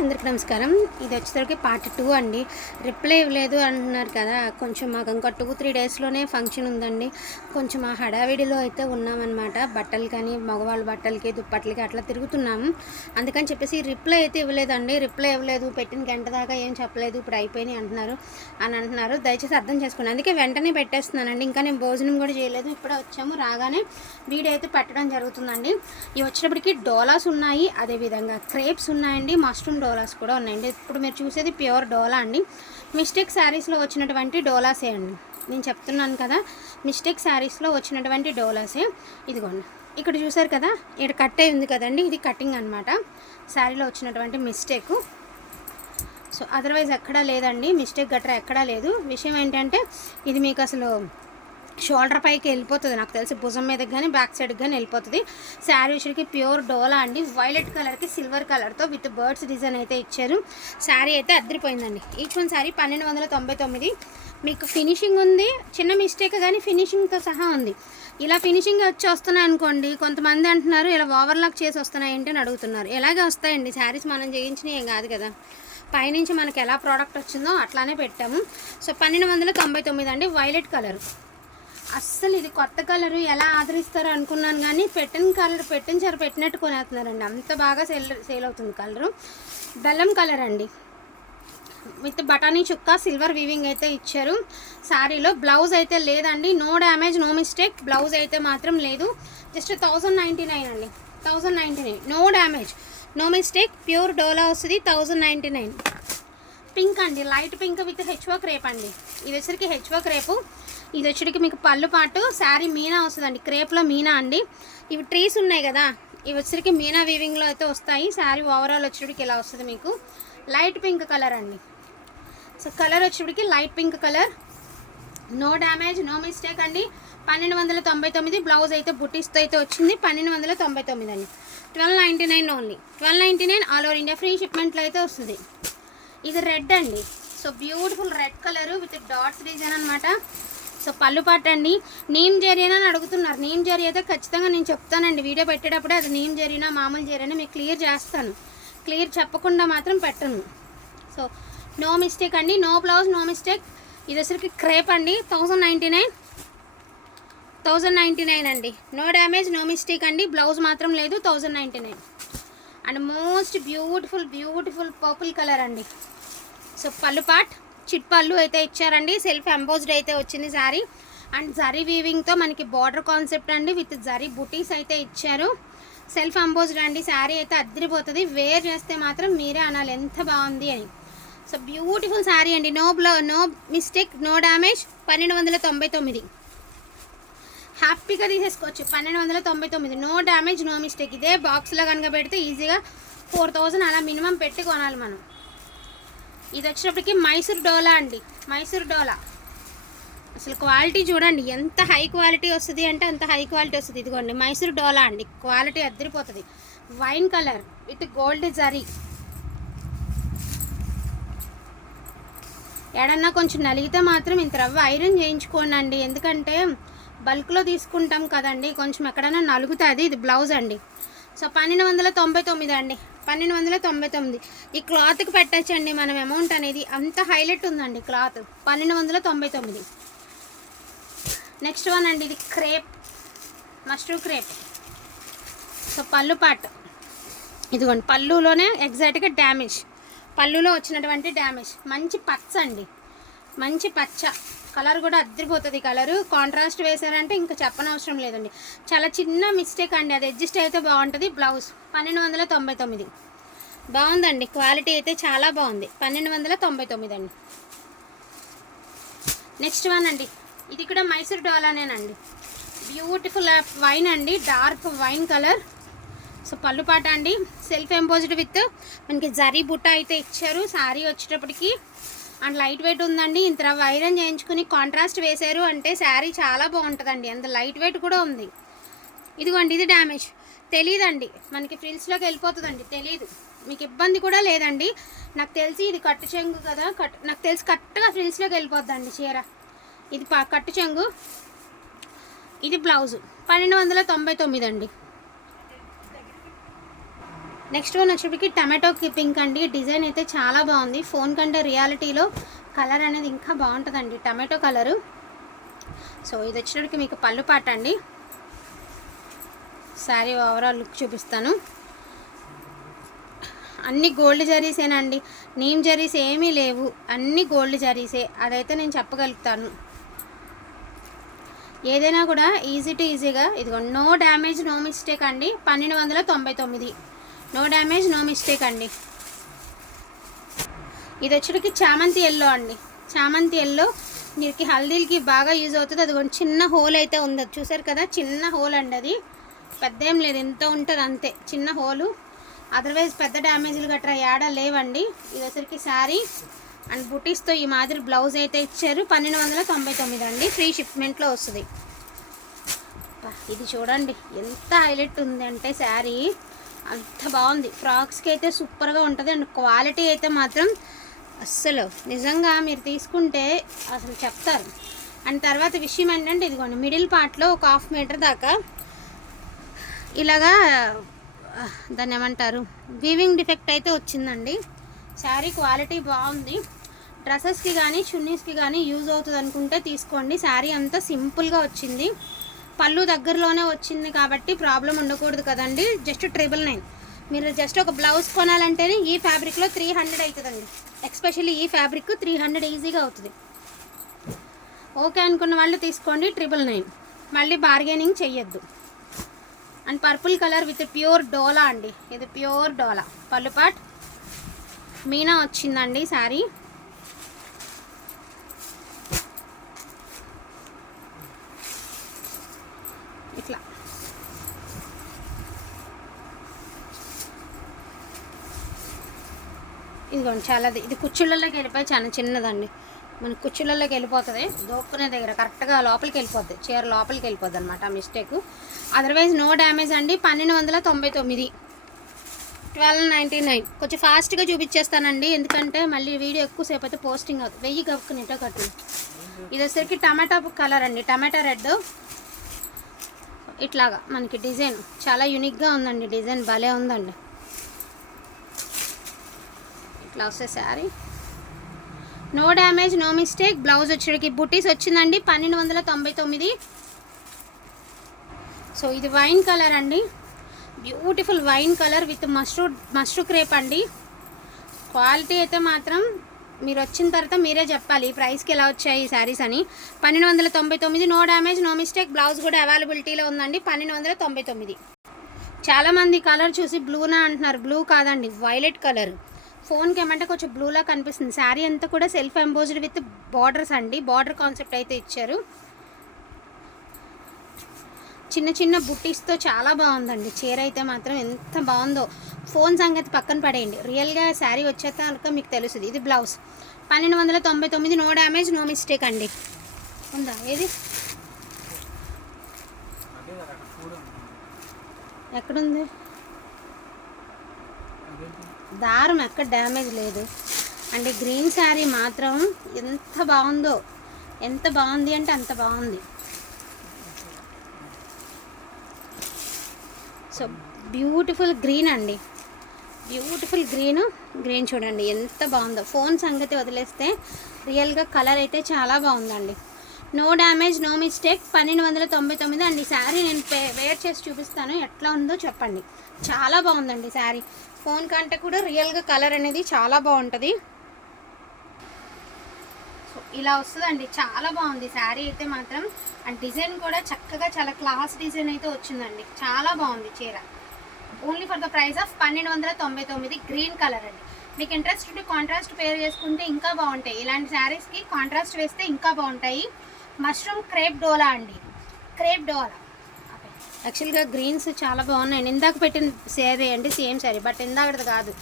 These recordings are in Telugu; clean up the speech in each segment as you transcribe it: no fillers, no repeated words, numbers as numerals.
అందరికి నమస్కారం. ఇది వచ్చేసరికి పార్ట్ 2 అండి. రిప్లై ఇవ్వలేదు అంటున్నారు కదా, కొంచెం మాకు ఇంకా 2-3 డేస్లోనే ఫంక్షన్ ఉందండి. కొంచెం ఆ హడావిడిలో అయితే ఉన్నామన్నమాట. బట్టలు కానీ మగవాళ్ళ బట్టలకి దుప్పట్లకి అట్లా తిరుగుతున్నాము. అందుకని చెప్పేసి రిప్లై అయితే ఇవ్వలేదండి. రిప్లై ఇవ్వలేదు, పెట్టిన గంట దాకా ఏం చెప్పలేదు, ఇప్పుడు అయిపోయినాయి అంటున్నారు. దయచేసి అర్థం చేసుకోండి. అందుకే వెంటనే పెట్టేస్తున్నానండి. ఇంకా నేను భోజనం కూడా చేయలేదు, ఇప్పుడే వచ్చాము. రాగానే వీడియో అయితే పెట్టడం జరుగుతుందండి. ఇవి వచ్చేటప్పటికి డోలాస్ ఉన్నాయి, అదేవిధంగా క్రేప్స్ ఉన్నాయండి, మష్రూమ్ డోలాస్ కూడా ఉన్నాయండి. ఇప్పుడు మీరు చూసేది ప్యూర్ డోలా అండి. మిస్టేక్ శారీస్లో వచ్చినటువంటి డోలాసే అండి. నేను చెప్తున్నాను కదా, మిస్టేక్ శారీస్లో వచ్చినటువంటి డోలాసే. ఇదిగోండి, ఇక్కడ చూసారు కదా, ఇక్కడ కట్ అయి ఉంది కదండి, ఇది కటింగ్ అనమాట. శారీలో వచ్చినటువంటి మిస్టేక్. సో అదర్వైజ్ ఎక్కడా లేదండి, మిస్టేక్ గట్రా ఎక్కడా లేదు. విషయం ఏంటంటే ఇది మీకు అసలు షోల్డర్ పైకి వెళ్ళిపోతుంది, నాకు తెలిసి భుజం మీదకి కానీ బ్యాక్ సైడ్కి కానీ వెళ్ళిపోతుంది. శారీ వచ్చరికి ప్యూర్ డోలా అండి. వైలెట్ కలర్కి సిల్వర్ కలర్తో విత్ బర్డ్స్ డిజైన్ అయితే ఇచ్చారు. శారీ అయితే అద్దరిపోయిందండి. Each one sari 1299. మీకు ఫినిషింగ్ ఉంది, చిన్న మిస్టేక్ కానీ ఫినిషింగ్తో సహా ఉంది. ఇలా ఫినిషింగ్ వచ్చి వస్తున్నాయి అనుకోండి, కొంతమంది అంటున్నారు ఇలా ఓవర్లాక్ చేసి వస్తున్నాయి ఏంటి అని అడుగుతున్నారు. ఎలాగే వస్తాయండి, శారీస్ మనం చేయించినవి ఏం కాదు కదా, పైనుంచి మనకి ఎలా ప్రోడక్ట్ వచ్చిందో అట్లానే పెట్టాము. సో 1299 అండి. వైలెట్ కలర్ అస్సలు ఇది కొత్త కలరు, ఎలా ఆదరిస్తారో అనుకున్నాను కానీ పెట్టినట్టు కొనేస్తున్నారండి. అంత బాగా సేల్ అవుతుంది కలరు. బెల్లం కలర్ అండి, విత్ బటానీ చుక్క సిల్వర్ వీవింగ్ అయితే ఇచ్చారు. శారీలో బ్లౌజ్ అయితే లేదండి. No damage, no mistake. Blouse అయితే మాత్రం లేదు. జస్ట్ 1099 అండి. 1099, no damage, no mistake. Pure dola వస్తుంది. 1099. పింక్ అండి, లైట్ పింక్ విత్ హెచ్వో క్రేప్ అండి. ఇది వచ్చరికి హెచ్వో క్రేపు. ఇది వచ్చరికి మీకు పళ్ళు పాటు శారీ మీనా వస్తుందండి. క్రేప్లో మీనా అండి. ఇవి ట్రీస్ ఉన్నాయి కదా, ఇవి వచ్చరికి మీనా వీవింగ్లో అయితే వస్తాయి. శారీ ఓవరాల్ వచ్చేటికి ఇలా వస్తుంది మీకు. లైట్ పింక్ కలర్ అండి. సో కలర్ వచ్చేటికి light pink colour. No damage, no mistake అండి. 1299. బ్లౌజ్ అయితే బుటీస్తో అయితే వచ్చింది. 1299 అండి. 1299 only. 1299 all over India free షిప్మెంట్లో అయితే వస్తుంది. ఇది రెడ్ అండి. So beautiful red colour with dots design అనమాట. సో పళ్ళు పాట అండి. నీమ్ జరీనా అని అడుగుతున్నారు. నీమ్ జరీ అయితే ఖచ్చితంగా నేను చెప్తానండి వీడియో పెట్టేటప్పుడే, అది నీమ్ జరీనా మామూలు జరీనా మీకు క్లియర్ చేస్తాను. క్లియర్ చెప్పకుండా మాత్రం పెట్టను. సో నో మిస్టేక్ అండి, నో బ్లౌజ్, నో మిస్టేక్. ఇది వచ్చరికి క్రేప్ అండి. 1099 అండి. నో డ్యామేజ్, నో మిస్టేక్ అండి. బ్లౌజ్ మాత్రం లేదు. 1099. And most beautiful purple colour అండి. సో పళ్ళు పాట్ చిట్ పళ్ళు అయితే ఇచ్చారండి. సెల్ఫ్ ఎంబోజ్డ్ అయితే వచ్చింది శారీ. అండ్ జరీ వీవింగ్తో మనకి బార్డర్ కాన్సెప్ట్ అండి, విత్ జరీ బుటీస్ అయితే ఇచ్చారు. సెల్ఫ్ ఎంబోజ్డ్ అండి. శారీ అయితే అద్దరిపోతుంది. వేర్ చేస్తే మాత్రం మీరే అనాలి ఎంత బాగుంది అని. సో బ్యూటిఫుల్ శారీ అండి. No mistake, no damage. 1299. హ్యాపీగా తీసేసుకోవచ్చు. 1299. No damage, no mistake. ఇదే బాక్స్లో కనుక పెడితే ఈజీగా 4000 అలా మినిమం పెట్టి కొనాలి మనం. ఇది వచ్చేటప్పటికి మైసూర్ డోలా అండి. మైసూర్ డోలా అసలు క్వాలిటీ చూడండి ఎంత హై క్వాలిటీ వస్తుంది అంటే అంత హై క్వాలిటీ వస్తుంది. ఇదిగోండి మైసూర్ డోలా అండి. క్వాలిటీ అద్దరిపోతుంది. Wine colour with gold zari. ఎడన్నా కొంచెం నలిగితే మాత్రం ఇంత రవ్వ ఐరన్ చేయించుకోండి అండి, ఎందుకంటే బల్క్లో తీసుకుంటాం కదండి, కొంచెం ఎక్కడైనా నలుగుతుంది. ఇది బ్లౌజ్ అండి. సో 1299 అండి. 1299. ఈ క్లాత్కి పెట్టచ్చండి మనం అమౌంట్ అనేది, అంత హైలైట్ ఉందండి క్లాత్. 1299. నెక్స్ట్ వన్ అండి, ఇది క్రేప్, మష్రూమ్ క్రేప్. సో పళ్ళు పాట్ ఇదిగోండి, పళ్ళులోనే ఎగ్జాక్ట్గా డ్యామేజ్, పళ్ళులో వచ్చినటువంటి డ్యామేజ్. మంచి పచ్చ అండి, మంచి పచ్చ కలర్ కూడా అద్దరిపోతుంది. కలరు కాంట్రాస్ట్ వేసారంటే ఇంకా చెప్పనవసరం లేదండి. చాలా చిన్న మిస్టేక్ అండి, అది అడ్జస్ట్ అయితే బాగుంటుంది. బ్లౌజ్ 1299. బాగుందండి, క్వాలిటీ అయితే చాలా బాగుంది. 1299 అండి. నెక్స్ట్ వన్ అండి, ఇది కూడా మైసూర్ డోలానేనండి. బ్యూటిఫుల్ వైన్ అండి, డార్క్ వైన్ కలర్. సో పళ్ళు పాట అండి. సెల్ఫ్ ఎంపోజ్డ్ విత్ మనకి జరీ బుట్ట అయితే ఇచ్చారు. శారీ వచ్చేటప్పటికి అండ్ లైట్ వెయిట్ ఉందండి. ఇంత ఐరన్ చేయించుకుని కాంట్రాస్ట్ వేశారు అంటే శారీ చాలా బాగుంటుందండి. అంత లైట్ వెయిట్ కూడా ఉంది. ఇదిగోండి, ఇది డ్యామేజ్ తెలియదండి, మనకి ఫ్రిల్స్లోకి వెళ్ళిపోతుందండి, తెలీదు. మీకు ఇబ్బంది కూడా లేదండి. నాకు తెలిసి ఇది కట్టు చెంగు కదా, నాకు తెలిసి కరెక్ట్గా ఫ్రిల్స్లోకి వెళ్ళిపోద్దండి చీర. ఇది కట్టు చెంగు, ఇది బ్లౌజు. 1299 అండి. నెక్స్ట్ వన్ వచ్చేటికి టమాటో పింక్ అండి. డిజైన్ అయితే చాలా బాగుంది. ఫోన్ కంటే రియాలిటీలో కలర్ అనేది ఇంకా బాగుంటుందండి, టమాటో కలరు. సో ఇది వచ్చేటికి మీకు పళ్ళు పాట అండి. శారీ ఓవరాల్ లుక్ చూపిస్తాను. అన్ని గోల్డ్ జరీసేనండి, నీమ్ జరీస్ ఏమీ లేవు, అన్ని గోల్డ్ జరీసే, అదైతే నేను చెప్పగలుగుతాను. ఏదైనా కూడా ఈజీ టు ఈజీగా ఇదిగో నో డ్యామేజ్ నో మిస్టేక్ అండి. 1299, నో డ్యామేజ్ నో మిస్టేక్ అండి. ఇది వచ్చేటికి చామంతి ఎల్లో అండి. చామంతి ఎల్లో మీకు హల్దీలకి బాగా యూజ్ అవుతుంది. అది కొంచెం చిన్న హోల్ అయితే ఉంది, అది చూసారు కదా, చిన్న హోల్ అండి. అది పెద్ద ఏం లేదు, ఎంత ఉంటుంది అంతే, చిన్న హోలు. అదర్వైజ్ పెద్ద డ్యామేజ్లు గట్రా ఏడా లేవండి. ఇది వచ్చరికి శారీ అండ్ బుటీస్తో ఈ మాదిరి బ్లౌజ్ అయితే ఇచ్చారు. 1299 అండి, ఫ్రీ షిప్మెంట్లో వస్తుంది. ఇది చూడండి ఎంత హైలైట్ ఉంది అంటే శారీ అంత బాగుంది. ఫ్రాక్స్కి అయితే సూపర్గా ఉంటుంది అండ్ క్వాలిటీ అయితే మాత్రం అస్సలు నిజంగా మీరు తీసుకుంటే అసలు చెప్తారు. అండ్ తర్వాత విషయం ఏంటంటే ఇదిగోండి మిడిల్ పార్ట్లో ఒక 1/2 మీటర్ దాకా ఇలాగా దాన్ని ఏమంటారు, వీవింగ్ డిఫెక్ట్ అయితే వచ్చిందండి. శారీ క్వాలిటీ బాగుంది. డ్రెస్సెస్కి కానీ చున్నీస్కి కానీ యూజ్ అవుతుంది అనుకుంటే తీసుకోండి. శారీ అంతా సింపుల్గా వచ్చింది, పళ్ళు దగ్గరలోనే వచ్చింది కాబట్టి ప్రాబ్లం ఉండకూడదు కదండి. జస్ట్ 999. మీరు జస్ట్ ఒక బ్లౌజ్ కొనాలంటేనే ఈ ఫ్యాబ్రిక్లో 300 అవుతుందండి. ఎస్పెషల్లీ ఈ ఫ్యాబ్రిక్ 300 ఈజీగా అవుతుంది. ఓకే అనుకున్న వాళ్ళు తీసుకోండి 999, మళ్ళీ బార్గెనింగ్ చెయ్యొద్దు. And purple colour with pure dola అండి. ఇది ప్యూర్ డోలా. పళ్ళు పాట్ మీనా వచ్చిందండి శారీ. ఇట్లా ఇదిగోండి చాలా, ఇది కుచ్చుళ్ళలోకి వెళ్ళిపోయి చాలా చిన్నదండి. మన కుచ్చుళ్ళలోకి వెళ్ళిపోతుంది, దోక్కునే దగ్గర కరెక్ట్గా లోపలికి వెళ్ళిపోద్ది, చీర లోపలికి వెళ్ళిపోద్ది అనమాట, ఆ మిస్టేక్. అదర్వైజ్ నో డ్యామేజ్ అండి. 1299, 1299. కొంచెం ఫాస్ట్గా చూపించేస్తానండి, ఎందుకంటే మళ్ళీ వీడియో ఎక్కువసేపు అయితే పోస్టింగ్ అవుతుంది. 1000 కప్పుకునేటో కట్టు. ఇది వచ్చేసరికి టమాటా కలర్ అండి, టమాటా రెడ్. ఇట్లాగా మనకి డిజైన్ చాలా యూనిక్గా ఉందండి, డిజైన్ భలే ఉందండి. ఇట్లా వస్తే sari no damage no mistake. Blouse వచ్చేటికి బుటీస్ వచ్చిందండి 1299. సో ఇది వైన్ కలర్ అండి, beautiful wine colour with mushroom crepe అండి. క్వాలిటీ అయితే మాత్రం మీరు వచ్చిన తర్వాత మీరే చెప్పాలి ఈ ప్రైస్కి ఎలా వచ్చాయి ఈ శారీస్ అని. 1299, no damage no mistake. Blouse కూడా అవైలబిలిటీలో ఉందండి. 1299. చాలామంది కలర్ చూసి బ్లూనా అంటున్నారు, బ్లూ కాదండి, వైలెట్ కలర్. ఫోన్కి ఏమంటే కొంచెం బ్లూలా కనిపిస్తుంది. శారీ అంతా కూడా సెల్ఫ్ ఎంబోజ్డ్ విత్ బార్డర్స్ అండి, బార్డర్ కాన్సెప్ట్ అయితే ఇచ్చారు. చిన్న చిన్న బుట్టీస్తో చాలా బాగుందండి చీర అయితే మాత్రం, ఎంత బాగుందో. ఫోన్ సంగతి పక్కన పడేయండి, రియల్గా శారీ వచ్చేదాక మీకు తెలుస్తుంది. ఇది blouse 1299, no damage no mistake అండి. ఉందా ఏది, ఎక్కడుంది దారం, ఎక్కడ డ్యామేజ్ లేదు అండి. గ్రీన్ శారీ మాత్రం ఎంత బాగుందో, ఎంత బాగుంది అంటే అంత బాగుంది. సో బ్యూటిఫుల్ గ్రీన్ అండి, బ్యూటిఫుల్ గ్రీన్ చూడండి ఎంత బాగుందో. ఫోన్ సంగతి వదిలేస్తే రియల్గా కలర్ అయితే చాలా బాగుందండి. No damage no mistake. 1299 అండి. శారీ నేను వేర్ చేసి చూపిస్తాను, ఎట్లా ఉందో చెప్పండి. చాలా బాగుందండి శారీ, ఫోన్ కంటే కూడా రియల్గా కలర్ అనేది చాలా బాగుంటుంది. సో ఇలా వస్తుందండి, చాలా బాగుంది శారీ అయితే మాత్రం. అండ్ డిజైన్ కూడా చక్కగా చాలా క్లాస్ డిజైన్ అయితే వచ్చిందండి, చాలా బాగుంది చీర. Only for the price of 1299. Green colour అండి. మీకు ఇంట్రెస్ట్ ఉంటే కాంట్రాస్ట్ పేర్ చేసుకుంటే ఇంకా బాగుంటాయి. ఇలాంటి శారీస్కి కాంట్రాస్ట్ వేస్తే ఇంకా బాగుంటాయి. మష్రూమ్ క్రేప్ డోలా అండి, క్రేప్ డోలా. యాక్చువల్గా గ్రీన్స్ చాలా బాగున్నాయండి. ఇందాక పెట్టిన శారీ అండి, సేమ్ శారీ, బట్ ఇందాకది కాదు.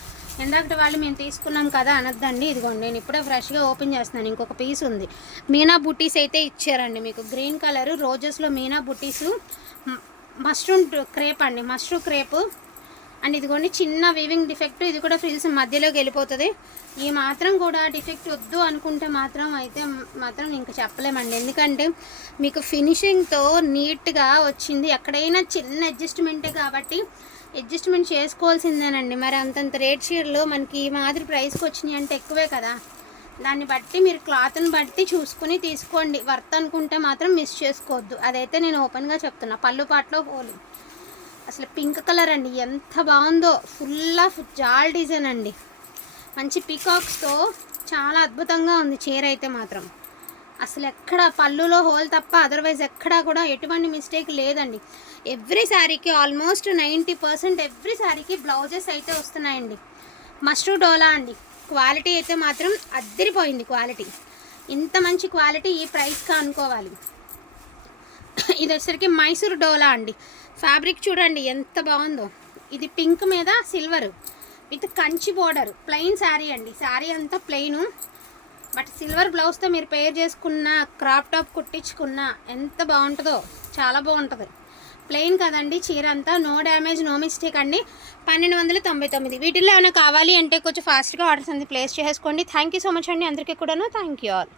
ఇందాకటి వాళ్ళు మేము తీసుకున్నాం కదా అనొద్దండి. ఇదిగోండి నేను ఇప్పుడే ఫ్రెష్గా ఓపెన్ చేస్తున్నాను, ఇంకొక పీస్ ఉంది. మీనా బుట్టీస్ అయితే ఇచ్చారండి మీకు. గ్రీన్ కలర్ రోజెస్లో మీనా బుట్టీసు, మష్రూమ్ క్రేప్ అండి, మష్రూమ్ క్రేప్. అండ్ ఇదిగోండి చిన్న వీవింగ్ డిఫెక్ట్, ఇది కూడా ఫ్రిల్స్ మధ్యలోకి వెళ్ళిపోతుంది. ఈ మాత్రం కూడా డిఫెక్ట్ వద్దు అనుకుంటే మాత్రం ఇంకా చెప్పలేమండి, ఎందుకంటే మీకు ఫినిషింగ్తో నీట్గా వచ్చింది. ఎక్కడైనా చిన్న అడ్జస్ట్మెంటే కాబట్టి అడ్జస్ట్మెంట్ చేసుకోవాల్సిందేనండి. మరి అంతంత రేట్ చీరలు మనకి ఈ మాదిరి ప్రైస్కి వచ్చినాయి అంటే ఎక్కువే కదా. దాన్ని బట్టి మీరు క్లాత్ని బట్టి చూసుకుని తీసుకోండి. వర్త్ అనుకుంటే మాత్రం మిస్ చేసుకోవద్దు. అదైతే నేను ఓపెన్గా చెప్తున్నా. పళ్ళు పాటలో పోలు అసలు పింక్ కలర్ అండి, ఎంత బాగుందో. ఫుల్ ఆఫ్ జాల్ డిజైన్ అండి, మంచి పీకాక్స్తో చాలా అద్భుతంగా ఉంది చీర అయితే మాత్రం. అసలు ఎక్కడ పళ్ళులో హోల్ తప్ప అదర్వైజ్ ఎక్కడా కూడా ఎటువంటి మిస్టేక్ లేదండి. ఎవ్రీ శారీకి ఆల్మోస్ట్ 90% ఎవ్రీ శారీకి బ్లౌజెస్ అయితే వస్తున్నాయండి. మస్టర్డ్ డోలా అండి, క్వాలిటీ అయితే మాత్రం అద్దరిపోయింది. క్వాలిటీ ఇంత మంచి క్వాలిటీ ఈ ప్రైస్గా అనుకోవాలి. ఇది వచ్చేసరికి మైసూర్ డోలా అండి. ఫ్యాబ్రిక్ చూడండి ఎంత బాగుందో. ఇది పింక్ మీద silver with Kanchi border, plain sari అండి. శారీ అంతా ప్లెయిను, బట్ సిల్వర్ బ్లౌజ్తో మీరు పేర్ చేసుకున్న, క్రాప్ టాప్ కుట్టించుకున్న ఎంత బాగుంటుందో, చాలా బాగుంటుంది. ప్లెయిన్ కదండి చీర అంతా, నో డ్యామేజ్ నో మిస్టేక్ అండి. 1299. వీటిల్లో ఏమైనా కావాలి అంటే కొంచెం ఫాస్ట్గా ఆర్డర్స్ అనేది ప్లేస్ చేసుకోండి. థ్యాంక్ యూ సో మచ్ అండి అందరికీ కూడాను. Thank you all.